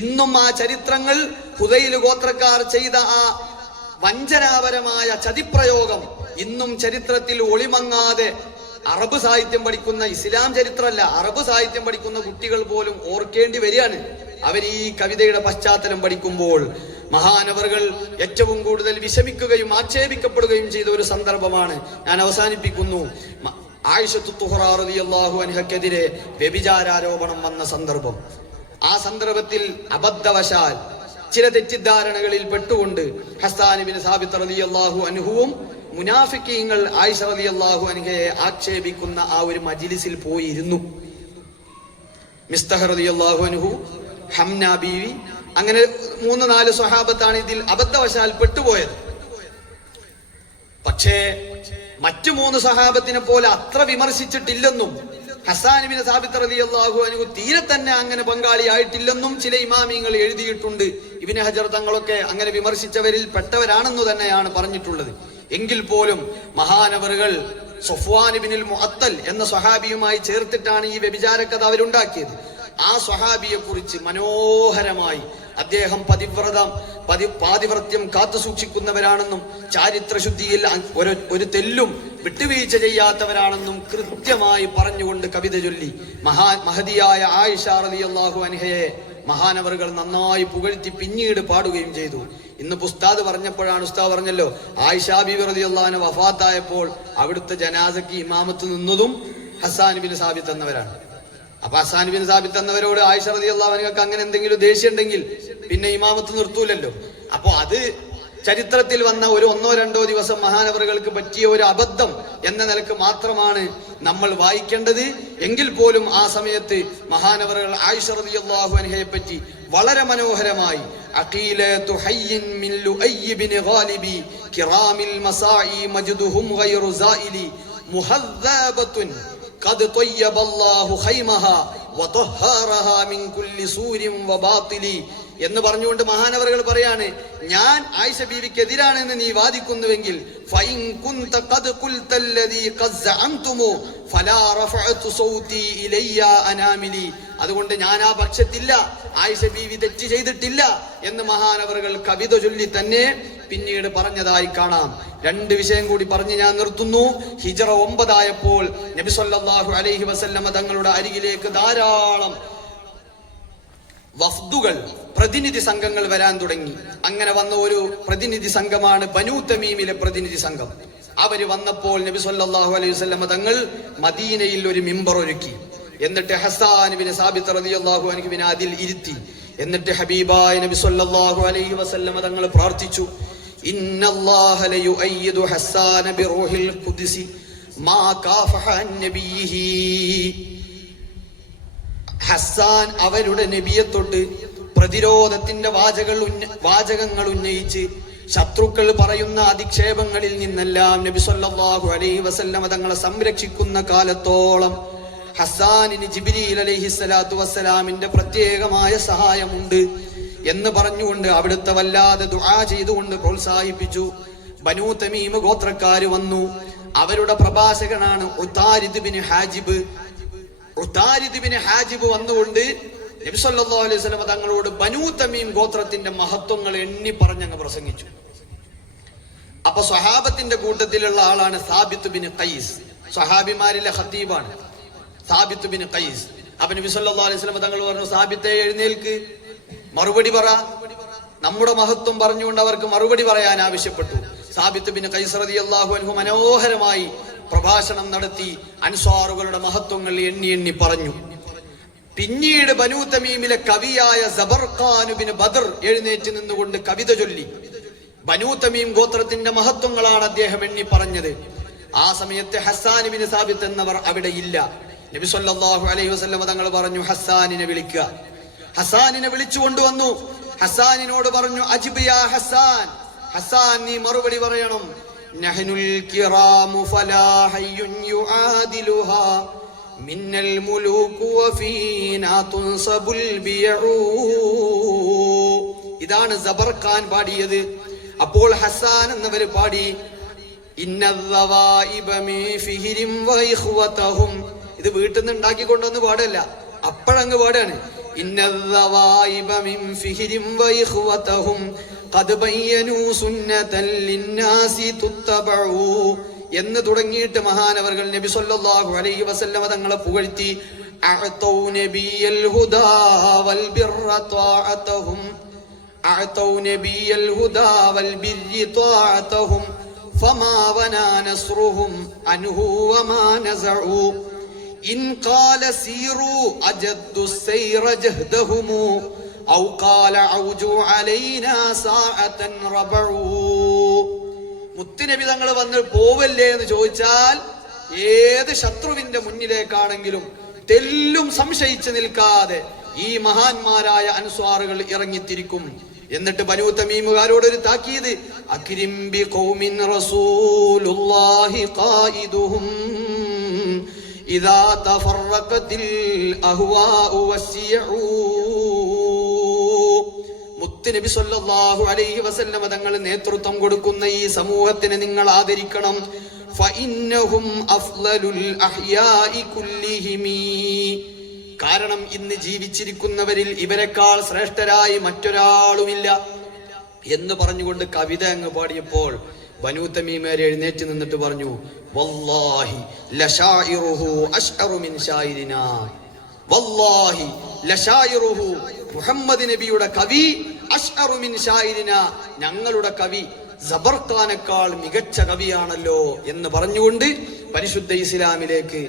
ഇന്നും ആ ചരിത്രങ്ങൾ ഹുദൈൽ ഗോത്രക്കാർ ചെയ്ത ആ വഞ്ചനാപരമായ ചതിപ്രയോഗം ഇന്നും ചരിത്രത്തിൽ ഒളിമങ്ങാതെ അറബ് സാഹിത്യം പഠിക്കുന്ന, ഇസ്ലാം ചരിത്രമല്ല, അറബ് സാഹിത്യം പഠിക്കുന്ന കുട്ടികൾ പോലും ഓർക്കേണ്ടി വരികയാണ്. അവർ ഈ കവിതയുടെ പശ്ചാത്തലം പഠിക്കുമ്പോൾ മഹാനവറുകൾ ഏറ്റവും കൂടുതൽ വിഷമിക്കുകയും ആക്ഷേപിക്കപ്പെടുകയും ചെയ്ത ഒരു സന്ദർഭമാണ്. ഞാൻ അവസാനിപ്പിക്കുന്നു. ആയിഷത്തു തുഹ്റ റളിയല്ലാഹു അൻഹക്കെതിരെ വ്യഭിചാരോപണം വന്ന സന്ദർഭം. ആ സന്ദർഭത്തിൽ അബദ്ധവശാൽ ചില തെറ്റിദ്ധാരണകളിൽ പെട്ടുകൊണ്ട് ഹസ്സാൻ ഇബ്നു സാബിത്ത് റളിയല്ലാഹു അൻഹുവും മുനാഫിക്കീങ്ങൾ ആയിഷ റളിയല്ലാഹു അൻഹയെ ആക്ഷേപിക്കുന്ന ആ ഒരു മജ്ലിസിൽ പോയിരുന്നു. മിസ്തഹ് റളിയല്ലാഹു അൻഹു, ഹംന ബീവി, അങ്ങനെ 3-4 സ്വഹാബത്താണ് ഇതിൽ അബദ്ധവശാൽ പെട്ടുപോയത്. പക്ഷേ മറ്റു 3 സ്വഹാബത്തിനെ പോലെ അത്ര വിമർശിച്ചിട്ടില്ലെന്നും ഹസ്സാൻ ഇബ്നു സാബിത്ത് റളിയല്ലാഹു അൻഹു തീരെ തന്നെ അങ്ങനെ പങ്കാളിയായിട്ടില്ലെന്നും ചില ഇമാമിങ്ങൾ എഴുതിയിട്ടുണ്ട്. ഇബ്നു ഹജർ തങ്ങളൊക്കെ അങ്ങനെ വിമർശിച്ചവരിൽ പെട്ടവരാണെന്ന് തന്നെയാണ് പറഞ്ഞിട്ടുള്ളത്. എങ്കിൽ പോലും മഹാനവറുകൾ സഫ്വാൻ ഇബ്നുൽ മുഅത്തൽ എന്ന സ്വഹാബിയുമായി ചേർത്തിട്ടാണ് ഈ വ്യഭിചാരക്കഥ അവരുണ്ടാക്കിയത്. ആ സ്വഹാബിയെ കുറിച്ച് മനോഹരമായി അദ്ദേഹം പാതിവ്രത്യം കാത്തു സൂക്ഷിക്കുന്നവരാണെന്നും ചാരിത്രശുദ്ധിയിൽ ഒരു തെല്ലും വിട്ടുവീഴ്ച ചെയ്യാത്തവരാണെന്നും കൃത്യമായി പറഞ്ഞുകൊണ്ട് കവിത ചൊല്ലി മഹദിയായ ആയിഷ റളിയല്ലാഹു അൻഹയെ മഹാനവറുകൾ നന്നായി പുകഴ്ത്തി പിന്നീട് പാടുകയും ചെയ്തു. ഇന്ന് ഉസ്താദ് പറഞ്ഞപ്പോഴാണ്, ഉസ്താദ് പറഞ്ഞല്ലോ, ആയിഷ ബീവി റളിയല്ലാഹു അൻഹ വഫാത്തായപ്പോൾ അവിടുത്തെ ജനാസയ്ക്ക് ഇമാമത്ത് നിന്നതും ഹസ്സാൻ ഇബ്നു സാബിത്ത് എന്നവരാണ്. അപ്പൊ ഹസ്സാൻ ഇബ്നു സാബിത്ത് എന്നവരോട് ആയിഷ റളിയല്ലാഹു അൻഹയ്ക്ക് അങ്ങനെ എന്തെങ്കിലും ദേഷ്യം ഉണ്ടെങ്കിൽ പിന്നെ ഇമാമത്ത് നിർത്തൂലല്ലോ. അപ്പൊ അത് ചരിത്രത്തിൽ വന്ന ഒരു 1-2 ദിവസം മഹാനവറുകൾക്ക് പറ്റിയ ഒരു അബദ്ധം എന്ന നിലക്ക് മാത്രമാണ് നമ്മൾ വായിക്കേണ്ടത്. എങ്കിൽ പോലും ആ സമയത്ത് മഹാനവറുകൾ ആയിഷ റളിയല്ലാഹു അൻഹയെ പറ്റി വളരെ മനോഹരമായി അഖീലതു ഹയ്യിൻ മിൻ ലുഅയ്യ് ബിൻ ഗാലിബി കിറാമിൽ മസാഇ മജ്ദുഹും ഗൈറു സായിലി മുഹദ്ദബത്തുൻ ഖദ് ത്വയ്യബല്ലാഹു ഖൈമഹാ വതഹറഹാ മിൻ കുല്ലി സൂരിൻ വബാതിലി എന്ന് പറഞ്ഞുകൊണ്ട് മഹാനവറുകൾ പറയാണ്, ഞാൻ ആയിഷ ബീവിക്കെതിരാണെന്ന് നീ വാദിക്കുന്നുവെങ്കിൽ ഫൈൻ കുൻത ഖദ് ഖുൽതല്ലദീ ഖദ് സഅംതുമു ഫലാ റഫഅതു സൗതി ഇലയ്യ അനാമിലി, അതുകൊണ്ട് ഞാൻ ആ പക്ഷത്തില്ല, ആയിഷ ബീവി തെറ്റ് ചെയ്തിട്ടില്ല എന്ന് മഹാനവറുകൾ കവിത ചൊല്ലി തന്നെ പിന്നീട് പറഞ്ഞതായി കാണാം. 2 വിഷയം കൂടി പറഞ്ഞ് ഞാൻ നിർത്തുന്നു. ഹിജ്റ 9 ആയപ്പോൾ നബി സല്ലല്ലാഹു അലൈഹി വസല്ലമ തങ്ങളുടെ അരികിലേക്ക് ധാരാളം വഫ്ദുകൾ, പ്രതിനിധി സംഘങ്ങൾ വരാൻ തുടങ്ങി. അങ്ങനെ വന്ന ഒരു പ്രതിനിധി സംഘമാണ് ബനൂ തമീമിലെ പ്രതിനിധി സംഘം. അവര് വന്നപ്പോൾ നബി സല്ലല്ലാഹു അലൈഹി വസല്ലമ തങ്ങൾ മദീനയിൽ ഒരു മിമ്പർ ഒരുക്കി. എന്നിട്ട് ഹസ്സാൻ ഇബ്നു സാബിത്ത് റളിയല്ലാഹു അൻഹുവിനെ അതിൽ ഇരുത്തി. എന്നിട്ട് ഹബീബായ നബി സല്ലല്ലാഹു അലൈഹി വസല്ലമ തങ്ങൾ പ്രാർത്ഥിച്ചു, ഇന്നല്ലാഹ ലയുഅയ്യിദു ഹസ്സാന ബിറൂഹിൽ ഖുദ്സി മാ കാഫഹ നബിയിഹി. ഹസ്സാൻ അവരുടെ നബിയെ തൊട്ട് പ്രതിരോധത്തിന്റെ വാചകങ്ങൾ ഉന്നയിച്ച് ശത്രുക്കൾ പറയുന്ന അധിക്ഷേപങ്ങളിൽ നിന്നെല്ലാം നബി സല്ലല്ലാഹു അലൈഹി വസല്ലമ തങ്ങളെ സംരക്ഷിക്കുന്ന കാലത്തോളം ഹസ്സാനിന് ജിബ്രീൽ അലൈഹിസ്സലാത്തു വസ്സലാമിന്റെ പ്രത്യേകമായ സഹായമുണ്ട് എന്ന് പറഞ്ഞുകൊണ്ട് അവിടുത്തെ വല്ലാതെ ദുആ ചെയ്തുകൊണ്ട് പ്രോത്സാഹിപ്പിച്ചു. ബനൂ തമീം ഗോത്രക്കാര് വന്നു. അവരുടെ പ്രഭാഷകനാണ് ഉതാരിദ് ബിൻ ഹാജിബ്. ഉതാരിദ് ബിൻ ഹാജിബ് വന്നുകൊണ്ട് നബി സല്ലല്ലാഹു അലൈഹി വസല്ലം തങ്ങളോട് ബനൂ തമീം ഗോത്രത്തിന്റെ മഹത്വങ്ങൾ എണ്ണി പറഞ്ഞങ്ങ് പ്രസംഗിച്ചു. അപ്പൊ സ്വഹാബത്തിന്റെ കൂട്ടത്തിലുള്ള ആളാണ് സാബിത്ത് ബിൻ ഖൈസ്. സ്വഹാബിമാരിലെ ഖതീബാണ് സാബിത്ത് ബിൻ ഖൈസ്. അപ്പൊ നബി സല്ലല്ലാഹു അലൈഹി വസല്ലം തങ്ങൾ പറഞ്ഞു, സാബിത്തെ എഴുന്നേൽക്ക്, മറുപടി പറ. നമ്മുടെ മഹത്വം പറഞ്ഞുകൊണ്ട് അവർക്ക് മറുപടി പറയാൻ ആവശ്യപ്പെട്ടു. സാബിത്ത് ബിൻ ഖൈസ് റളിയല്ലാഹു അൻഹു മനോഹരമായി പ്രഭാഷണം നടത്തി അൻസ്വാറുകളുടെ മഹത്വങ്ങൾ എണ്ണി എണ്ണി പറഞ്ഞു. പിന്നീട് ബനൂ തമീമിലെ കവിയായ സബർഖാൻ ബിൻ ബദർ എഴുന്നേറ്റ് നിന്നുകൊണ്ട് കവിത ചൊല്ലി. ബനൂ തമീം ഗോത്രത്തിന്റെ മഹത്വങ്ങളാണ് അദ്ദേഹം എണ്ണി പറഞ്ഞത്. ആ സമയത്ത് ഹസ്സാൻ ബിൻ സാബിത്ത് എന്നവർ അവിടെ ഇല്ല. നബി സല്ലല്ലാഹു അലൈഹി വസല്ലം തങ്ങൾ പറഞ്ഞു, ഹസ്സാനിനെ വിളിക്കുക. ഹസ്സാനിനെ വിളിച്ചു കൊണ്ടുവന്നു. ഹസ്സാനിനോട് പറഞ്ഞു, അജിബ് യാ ഹസ്സാൻ, ഹസ്സാൻ നീ മറുപടി പറയണം. നഹ്നുൽ കിറാമു ഫലാ ഹയ്യുൻ യുആദിലുഹാ മിന്നൽ മുലൂകു വഫീനാ തുൻസബുൽ ബിയഉ. ഇതാണ് സബർഖാൻ പാടിയത്. അപ്പോൾ ഹസ്സാൻ എന്നവർ പാടി, ഇന്നദ്ദവാഇബ മീ ഫിഹ്രിം വഇഖ്വതഹും. ഇത് വീട്ടിൽ നിന്ന് ഉണ്ടാക്കി കൊണ്ടുവന്ന് പാടല്ല, അപ്പോഴങ്ങ് പാടാണ്. ഇന്നദ്ദവായിബ മിൻ ഫിഹ്രിൻ വഇഖ്വതഹും ഖദ് ബയ്യനൂ സുന്നതൻ ലിന്നാസി തുത്തബഉ എന്ന് തുടങ്ങിയിട്ട് മഹാനവർകൾ നബി സല്ലല്ലാഹു അലൈഹി വസല്ലമ തങ്ങളെ പുകഴ്ത്തി അഅതൗ നബിയൽ ഹുദാ വൽ ബിർറ ത്വാഅതഹും അഅതൗ നബിയൽ ഹുദാ വൽ ബിർരി ത്വാഅതഹും ഫമാ വനാ നസ്റുഹും അൻഹു വമാ നസഉ ഇൻ ഖാല സീറു അജദ്ദു സൈറ ജഹ്ദഹും ഔ ഖാല ഔജു അലൈനാ സാഅതൻ റബഉ. മുത്തുനബി തങ്ങൾ വന്ന് പോവല്ലേ എന്ന് ചോദിച്ചാൽ ഏത് ശത്രുവിന്റെ മുന്നിലേക്കാണെങ്കിലും തെല്ലും സംശയിച്ചു നിൽക്കാതെ ഈ മഹാന്മാരായ അൻസ്വാറുകൾ ഇറങ്ങിത്തിരിക്കും. എന്നിട്ട് ബനൂ തമീമുകാരോട് ഒരു താക്കീത്, അക്രിം ബി ഖൗമിൻ റസൂലുള്ളാഹി ഖായിദുഹും ഇദാ തഫറഖത്തിൽ അഹ്വാഉ വസ്സിയഉ. മുത്തുനബി സല്ലല്ലാഹു അലൈഹി വസല്ലമ തങ്ങൾ നേതൃത്വം കൊടുക്കുന്ന ഈ സമൂഹത്തിനെ നിങ്ങൾ ആദരിക്കണം. ഫഇന്നഹും അഫ്ളലുൽ അഹ്യാഇ കുല്ലിഹിമി. കാരണം ഇന്ന് ജീവിച്ചിരിക്കുന്നവരിൽ ഇവരെക്കാൾ ശ്രേഷ്ഠരായി മറ്റൊരാളുമില്ല എന്ന് പറഞ്ഞുകൊണ്ട് കവിത അങ്ങ് പാടിയപ്പോൾ ബനൂ തമീമേരെ എഴുന്നേറ്റ് നിന്നിട്ട് പറഞ്ഞു, വല്ലാഹി ലശായിറുഹു അശ്അറു മിൻ ശായിരിനാ. വല്ലാഹി ലശായിറുഹു, മുഹമ്മദ് നബിയുടെ കവി, അശ്അറു മിൻ ശായിരിനാ, ഞങ്ങളുടെ കവി സബർഖാനേക്കാൾ മികച്ച കവിയാണല്ലോ എന്ന് പറഞ്ഞുകൊണ്ട് പരിശുദ്ധ ഇസ്ലാമിലേക്ക്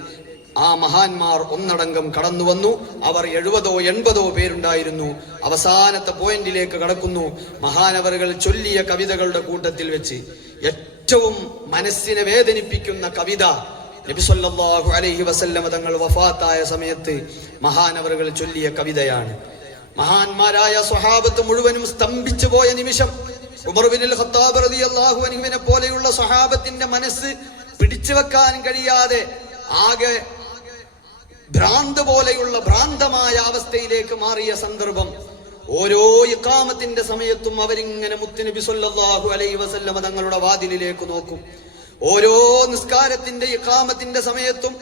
ആ മഹാന്മാർ ഒന്നടങ്കം കടന്നു വന്നു. അവർ 70-80 പേരുണ്ടായിരുന്നു. അവസാനത്തെ പോയിന്റിലേക്ക് കടക്കുന്നു. മഹാനവറുകൾ ചൊല്ലിയ കവിതകളുടെ കൂട്ടത്തിൽ വെച്ച് ഏറ്റവും മനസ്സിനെ വേദനിപ്പിക്കുന്ന കവിത നബി സല്ലല്ലാഹു അലൈഹി വസല്ലമ തങ്ങൾ വഫാത്തായ സമയത്ത് മഹാനവറുകൾ ചൊല്ലിയ കവിതയാണ്. മഹാന്മാരായ സ്വഹാബത്ത് മുഴുവനും സ്തംഭിച്ചു പോയ നിമിഷം, ഉമർ ഇബ്നുൽ ഖത്താബ് റളിയല്ലാഹു അൻഹുവിനെ പോലെയുള്ള സ്വഹാബത്തിന്റെ മനസ്സ് പിടിച്ചു വെക്കാൻ കഴിയാതെ ആകെ ഭ്രാന്ത് പോലെയുള്ള ഭ്രാന്തമായ അവസ്ഥയിലേക്ക് മാറിയ സന്ദർഭം. ഓരോ ഇഖാമത്തിന്റെ സമയത്തും അവരിങ്ങനെ മുത്തുനബി സല്ലല്ലാഹു അലൈഹി വസല്ലമ തങ്ങളുടെ വാതിലിലേക്ക് നോക്കും. ഓരോ നിസ്കാരത്തിന്റെ ഇഖാമത്തിന്റെ സമയത്തും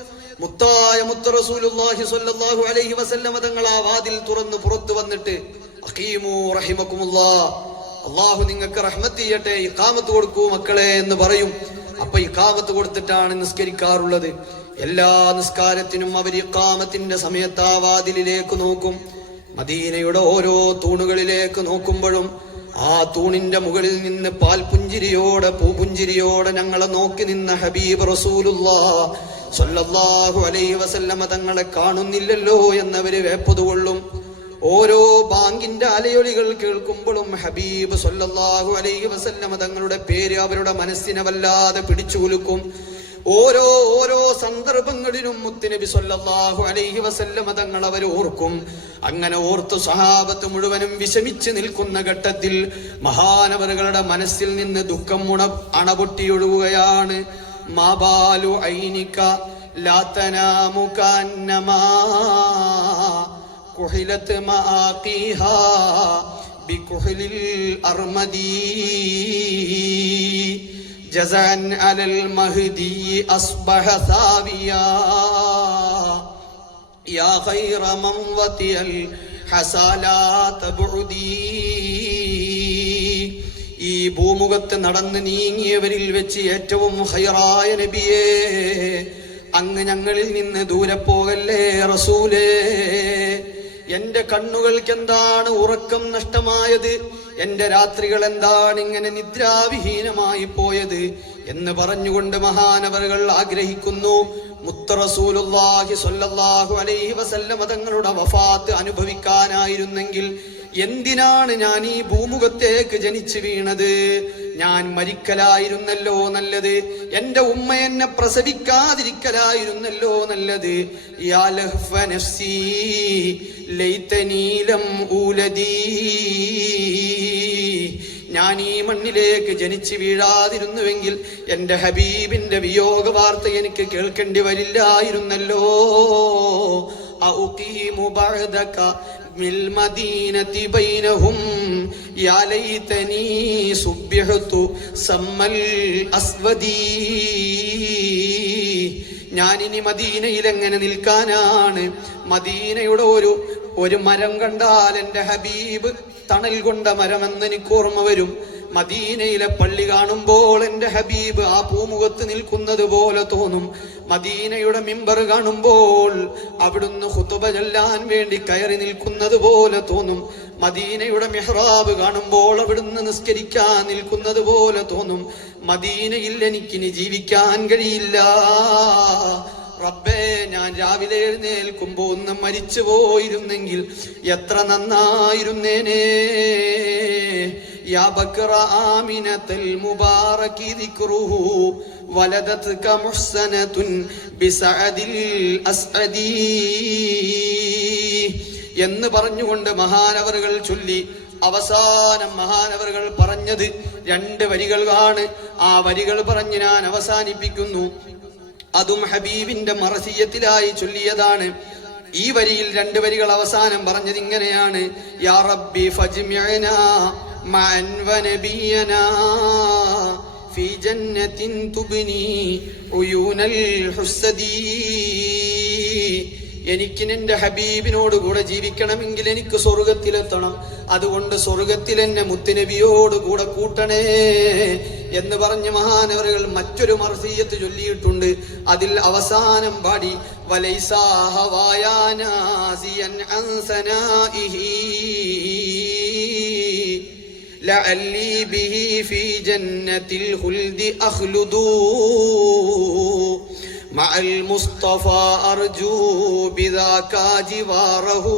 മുത്തായ മുത്ത് റസൂലുള്ളാഹി സ്വല്ലല്ലാഹു അലൈഹി വസല്ലമ തങ്ങൾ ആ വാതിൽ തുറന്ന് പുറത്തു വന്നിട്ട് അഖീമു റഹിമക്കുമുല്ലാഹ്, അല്ലാഹു നിങ്ങൾക്ക് റഹ്മത്ത് ചെയ്യട്ടെ, ഇഖാമത്ത് കൊടുക്കൂ മക്കളെ എന്ന് പറയും. അപ്പൊ ഇഖാമത്ത് കൊടുത്തിട്ടാണ് നിസ്കരിക്കാറുള്ളത്. എല്ലാ നിസ്കാരത്തിനും അവർ ഇഖാമത്തിന്റെ സമയത്ത് ആ വാതിലിലേക്ക് നോക്കും. മദീനയുടെ ഓരോ തൂണുകളിലേക്ക് നോക്കുമ്പോഴും ആ തൂണിന്റെ മുകളിൽ നിന്ന് പാൽപുഞ്ചിരിയോടെ പൂപുഞ്ചിരിയോടെ ഞങ്ങളെ നോക്കി നിന്ന ഹബീബ് റസൂലുള്ളാഹി സ്വല്ലല്ലാഹു അലൈഹി വസല്ലമ തങ്ങളെ കാണുന്നില്ലല്ലോ എന്നവര് വേപ്പതുകൊള്ളും. ഓരോ ബാങ്കിന്റെ അലയൊലികൾ കേൾക്കുമ്പോഴും ഹബീബ് സ്വല്ലല്ലാഹു അലൈഹി വസല്ലമ തങ്ങളുടെ പേര് അവരുടെ മനസ്സിനെ വല്ലാതെ പിടിച്ചു കുലുക്കും. ഓരോ സന്ദർഭങ്ങളിലും മുത്തുനബി സ്വല്ലല്ലാഹു അലൈഹി വസല്ലമ തങ്ങൾ അവർ ഓർക്കും. അങ്ങനെ ഓർത്തു സഹാബത്ത് മുഴുവനും വിഷമിച്ച് നിൽക്കുന്ന ഘട്ടത്തിൽ മഹാനവറുകളുടെ മനസ്സിൽ നിന്ന് ദുഃഖം അണപൊട്ടിയൊഴുകുകയാണ്. മാബാലു ഐനിക ലാ തനാമു കന്നമാ കുഹിലത് മാഖീഹാ ബികുഹ്ലിൽ അർമദി ജസഅൻ അലൽ മഹ്ദി അസ്ബഹ സാവിയാ യാ ഖൈറ മൻ വതിയൽ ഹസാലാത ബുദി. ഈ ഭൂമുഖത്ത് നടന്ന് നീങ്ങിയവരിൽ വെച്ച് ഏറ്റവും ഖൈറായ നബിയേ, അങ്ങ് ഞങ്ങളിൽ നിന്ന് ദൂരെ പോകല്ലേ റസൂലേ. എന്റെ കണ്ണുകൾക്ക് എന്താണ് ഉറക്കം നഷ്ടമായത്, എന്റെ രാത്രികൾ എന്താണ് ഇങ്ങനെ നിദ്രാവിഹീനമായി പോയത് എന്ന് പറഞ്ഞുകൊണ്ട് മഹാനവറുകൾ ആഗ്രഹിക്കുന്നു. മുത്ത് റസൂലുള്ളാഹി സ്വല്ലല്ലാഹു അലൈഹി വസല്ലമ തങ്ങളുടെ വഫാത്ത് അനുഭവിക്കാനായിരുന്നെങ്കിൽ എന്തിനാണ് ഞാൻ ഈ ഭൂമുഖത്തേക്ക് ജനിച്ചു വീണത്? ഞാൻ മരിക്കലായിരുന്നല്ലോ നല്ലത്. എന്റെ ഉമ്മ എന്നെ പ്രസവിക്കാതിരിക്കലായിരുന്നല്ലോ നല്ലത്. യാ ലഹ്ഫ നഫ്സി ലൈതനീ ലം ഊലദീ. ഞാൻ ഈ മണ്ണിലേക്ക് ജനിച്ചു വീഴാതിരുന്നുവെങ്കിൽ എന്റെ ഹബീബിന്റെ വിയോഗ വാർത്ത എനിക്ക് കേൾക്കേണ്ടി വരില്ലായിരുന്നല്ലോ. ഔഖീമു ബഅദക മിൽ മദീനതി ബൈനഹും യാ ലൈതനീ സുബ്ബിഹതു സമ്മൽ അസ്വദീ. ഞാനിനി മദീനയിൽ എങ്ങനെ നിൽക്കാനാണ്? മദീനയുടെ ഒരു ഒരു മരം കണ്ടാൽ എൻ്റെ ഹബീബ് തണൽ കൊണ്ട മരമെന്ന് എനിക്ക് ഓർമ്മ വരും. മദീനയിലെ പള്ളി കാണുമ്പോൾ എൻ്റെ ഹബീബ് ആ പൂമുഖത്ത് നിൽക്കുന്നത് പോലെ തോന്നും. മദീനയുടെ മിമ്പർ കാണുമ്പോൾ അവിടുന്ന് ഖുതുബ ചൊല്ലാൻ വേണ്ടി കയറി നിൽക്കുന്നത് പോലെ തോന്നും. മദീനയുടെ മിഹ്റാബ് കാണുമ്പോൾ അവിടുന്ന് നിസ്കരിക്കാൻ നിൽക്കുന്നത് പോലെ തോന്നും. മദീനയിൽ എനിക്കിനി ജീവിക്കാൻ കഴിയില്ല. റബ്ബേ, ഞാൻ രാവിലെ എഴുന്നേൽക്കുമ്പോ ഒന്ന് മരിച്ചു പോയിരുന്നെങ്കിൽ എത്ര നന്നായിരുന്നേനേ. യാ ബക്ര ആമിനത്തുൽ മുബാറകി ദിക്റുഹു വലദത്ക മുഹ്സനതുൻ ബിസഅദിൽ അസ്അദി എന്ന് പറഞ്ഞുകൊണ്ട് മഹാനവറുകൾ ചൊല്ലി. അവസാനം മഹാനവറുകൾ പറഞ്ഞത് 2 വരികളാണ്. ആ വരികൾ പറഞ്ഞ് ഞാൻ അവസാനിപ്പിക്കുന്നു. അതും ഹബീബിന്റെ മറസിയത്തിലായി ചൊല്ലിയതാണ്. ഈ വരിയിൽ 2 വരികൾ അവസാനം പറഞ്ഞത് ഇങ്ങനെയാണ്: യാ റബ്ബി ഫജ്മിഅനാ മഅൻ വനബിയനാ ഫീ ജന്നത്തിൻ തുബ്നി ഉയൂനൽ ഹുസ്സദി. എനിക്ക് എന്റെ ഹബീബിനോട് കൂടെ ജീവിക്കണമെങ്കിൽ എനിക്ക് സ്വർഗത്തിലെത്തണം. അതുകൊണ്ട് സ്വർഗത്തിൽ എന്നെ മുത്തുനബിയോട് കൂടെ കൂട്ടണേ എന്ന് പറഞ്ഞ് മഹാനവറുകൾ മറ്റൊരു മർസിയത്ത് ചൊല്ലിയിട്ടുണ്ട്. അതിൽ അവസാനം പാടി വലൈസാ ഹവായാനാസിയൻ അൻസനാഇഹി ലഅല്ലി ബിഹി ഫീ ജന്നത്തിൽ ഖുൽദി അഖ്ലുദു മഅൽ മുസ്തഫ അർജു ബിദാക ജിവാറഹു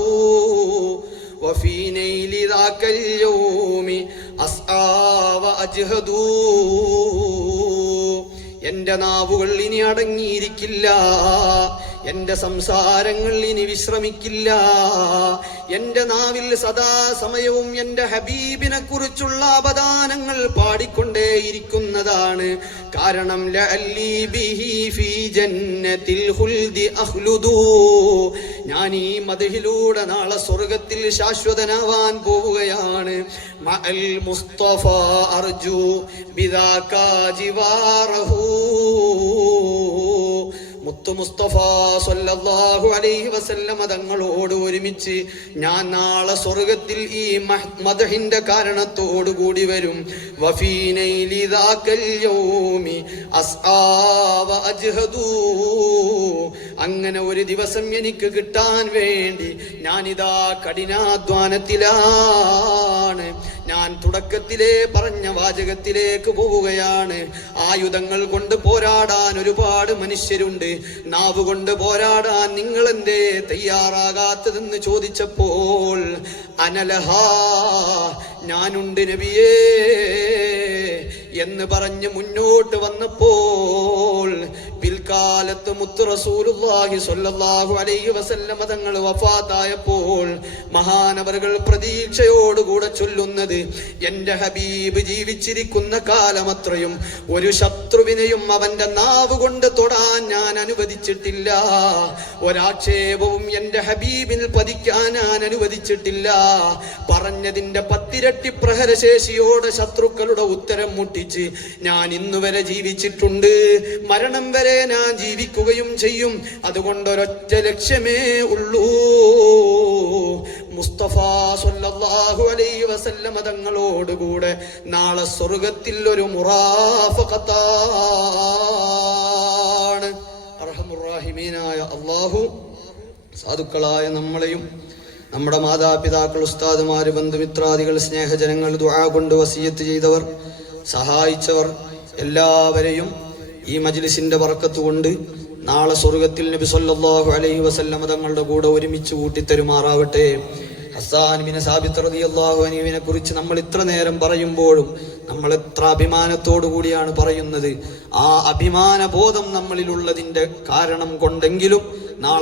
വഫീ നൈലി ദാകൽ യൗമി അസ്ആ വഅജ്ഹദു. എന്റെ നാവുകൾ ഇനി അടങ്ങിയിരിക്കില്ല, എന്റെ സംസാരങ്ങൾ ഇനി വിശ്രമിക്കില്ല. എന്റെ നാവിൽ സദാസമയവും എന്റെ ഹബീബിനെ കുറിച്ചുള്ള അപദാനങ്ങൾ പാടിക്കൊണ്ടേയിരിക്കുന്നതാണ്. കാരണം ലഅല്ലി ബിഹി ഫീ ജന്നത്തിൽ ഖുൽദി അഖ്ലുദു, ഞാൻ ഈ മദ്ഹിലൂടെ നാളെ സ്വർഗത്തിൽ ശാശ്വതനാവാൻ പോവുകയാണ്. മഅൽ മുസ്തഫ അർജു ബിദാക ജിവാറഹു. മുത്തു മുസ്തഫ സല്ലല്ലാഹു അലൈഹി വസല്ലമ തങ്ങളോട് ഒരുമിച്ച് ഞാൻ നാളെ സ്വർഗത്തിൽ ഈ മദ്ഹിന്റെ കാരണത്തോടു കൂടി വരും. വഫീ നൈലി ദാകൽ യൗമി അസ്ആ വഅജ്ഹദു. അങ്ങനെ ഒരു ദിവസം എനിക്ക് കിട്ടാൻ വേണ്ടി ഞാനിതാ കഠിനാധ്വാനത്തിലാണ്. ഞാൻ തുടക്കത്തിലേ പറഞ്ഞ വാചകത്തിലേക്ക് പോവുകയാണ്. ആയുധങ്ങൾ കൊണ്ട് പോരാടാൻ ഒരുപാട് മനുഷ്യരുണ്ട്. നാവ് കൊണ്ട് പോരാടാൻ നിങ്ങൾ എന്തേ തയ്യാറാകാത്തതെന്ന് ചോദിച്ചപ്പോൾ അനലഹാ, ഞാനുണ്ട് നബിയേ എന്ന് പറഞ്ഞ് മുന്നോട്ട് വന്നപ്പോൾ പിൽക്കാലത്ത് മുത്ത് റസൂലുള്ളാഹി സ്വല്ലല്ലാഹു അലൈഹി വസല്ലമ തങ്ങൾ വഫാത്തായപ്പോൾ മഹാനവറുകൾ പ്രതീക്ഷയോടുകൂടെ ചൊല്ലുന്നത്: എന്റെ ഹബീബ് ജീവിച്ചിരിക്കുന്ന കാലമത്രയും ഒരു ശത്രുവിനെയും അവന്റെ നാവ് കൊണ്ട് തൊടാൻ ഞാൻ അനുവദിച്ചിട്ടില്ല. ഒരാക്ഷേപവും എന്റെ ഹബീബിൽ പതിക്കാൻ ഞാൻ അനുവദിച്ചിട്ടില്ല. പറഞ്ഞതിന്റെ 10 ഇരട്ടി പ്രഹരശേഷിയോടെ ശത്രുക്കളുടെ ഉത്തരം മുട്ടിച്ച് ഞാൻ ഇന്നുവരെ ജീവിച്ചിട്ടുണ്ട്. മരണം വരെ ഞാൻ ജീവിക്കുകയും ചെയ്യും. അതുകൊണ്ട് ഒരൊറ്റ ലക്ഷ്യമേ ഉള്ളൂ: മുസ്തഫ സല്ലല്ലാഹു അലൈഹി വസല്ലമ തങ്ങളോടുകൂടെ നാളെ സ്വർഗത്തിൽ ഒരു മുറാഫഖത്താണ്. അർഹമുർ റഹീമീനായ അല്ലാഹു സാധുക്കളായ നമ്മളെയും നമ്മുടെ മാതാപിതാക്കൾ, ഉസ്താദുമാര്, ബന്ധുമിത്രാദികൾ, സ്നേഹജനങ്ങൾ, ദുആ കൊണ്ട് വസിയത്ത് ചെയ്തവർ, സഹായിച്ചവർ എല്ലാവരെയും ഈ മജ്ലിസിന്റെ ബർക്കത്ത് കൊണ്ട് നാളെ സ്വർഗത്തിൽ നബി സല്ലല്ലാഹു അലൈഹി വസല്ലമ തങ്ങളുടെ കൂടെ ഒരുമിച്ച് കൂട്ടിത്തരുമാറാവട്ടെ. ഹസ്സാൻ ബിൻ സാബിത്ത് റളിയല്ലാഹു അൻഹുവിനെ കുറിച്ച് നമ്മൾ ഇത്ര നേരം പറയുമ്പോഴും നമ്മൾ എത്ര അഭിമാനത്തോടു കൂടിയാണ് പറയുന്നത്. ആ അഭിമാന ബോധം നമ്മളിലുള്ളതിന്റെ കാരണം കൊണ്ടെങ്കിലും നാളെ